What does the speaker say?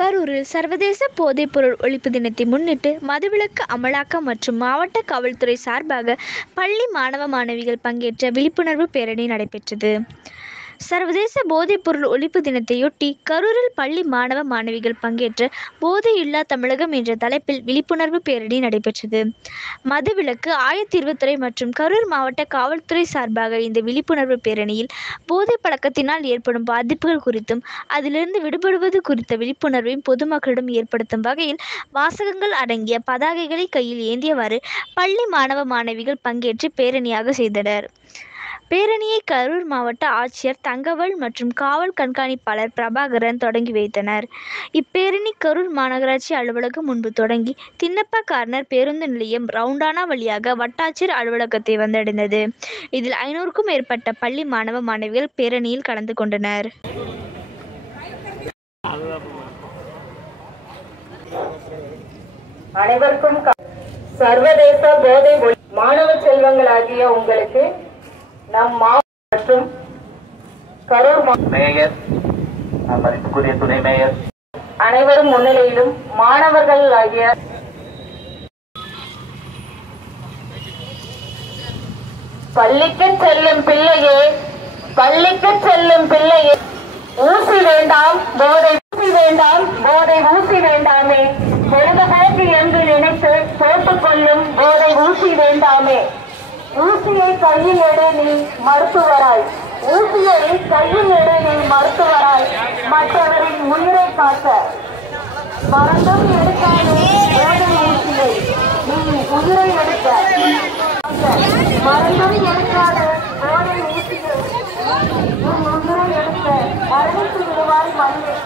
கரூரில் சர்வதேச போதைப்பொருள் ஒழிப்பு தினத்தை முன்னிட்டு மதுவிலக்கு அமலாக்கம் மற்றும் மாவட்ட காவல்துறை சார்பாக பள்ளி மாணவ மாணவிகள் பங்கேற்ற விழிப்புணர்வு பேரணி நடைபெற்றது. சர்வதேச போதைப்பொருள் ஒழிப்பு தினத்தையொட்டி கரூரில் பள்ளி மாணவ மாணவிகள் பங்கேற்ற போதையில்லா தமிழகம் என்ற தலைப்பில் விழிப்புணர்வு பேரணி நடைபெற்றது. மதுவிலக்கு, ஆயத்தீர்வுத்துறை மற்றும் கரூர் மாவட்ட காவல்துறை சார்பாக இந்த விழிப்புணர்வு பேரணியில் போதை பழக்கத்தினால் ஏற்படும் பாதிப்புகள் குறித்தும் அதிலிருந்து விடுபடுவது குறித்த விழிப்புணர்வையும் பொதுமக்களிடம் ஏற்படுத்தும் வகையில் வாசகங்கள் அடங்கிய பதாகைகளை கையில் ஏந்தியவாறு பள்ளி மாணவ மாணவிகள் பங்கேற்று பேரணியாக செய்தனர். பேரணியை கரூர் மாவட்ட ஆட்சியர் தங்கவேல் மற்றும் காவல் கண்காணிப்பாளர் பிரபாகரன் தொடங்கி வைத்தனர். இப்பேரணி கரூர் மாநகராட்சி அலுவலகம் முன்பு தொடங்கி தின்னப்பா கார்னர் பேருந்து நிலையம் ரவுண்டானா வழியாக வட்டாட்சியர் அலுவலகத்தை வந்தடைந்தது. இதில் 500க்கும் மேற்பட்ட பள்ளி மாணவ மாணவிகள் பேரணியில் கலந்து கொண்டனர். அனைவருக்கும் சர்வதேச போதை மாணவ செல்வங்களாகிய உங்களுக்கு நம் மாவட்ட மற்றும் கரூர் மேயர், மதிப்புக்குரிய துணை மேயர் அனைவரும் முன்னிலையிலும் மாணவர்கள் ஆகிய பள்ளிக்கு செல்லும் பிள்ளையே, பள்ளிக்கு செல்லும் பிள்ளையே, ஊசி வேண்டாம் போதை, ஊசி வேண்டாம் போதை, ஊசி வேண்டாமே, பொழுதுபோக்கு என்று நினைத்து போட்டுக் கொள்ளும் போதை ஊசி வேண்டாமே. ஊசியை கையில் எடு நீ மருத்துவராய், ஊசியை கையில் எடு நீ மருத்துவராய், மற்றவரின் உயிரை காக்க. மறந்தும் எடுக்காதே போதை ஊசியை, நீ உயிரை எடுக்க. மறந்தும் எடுக்காத போதை ஊசியை, நீ உயிரை எடுக்க அறிவித்து விடுவாய் மனிதன்.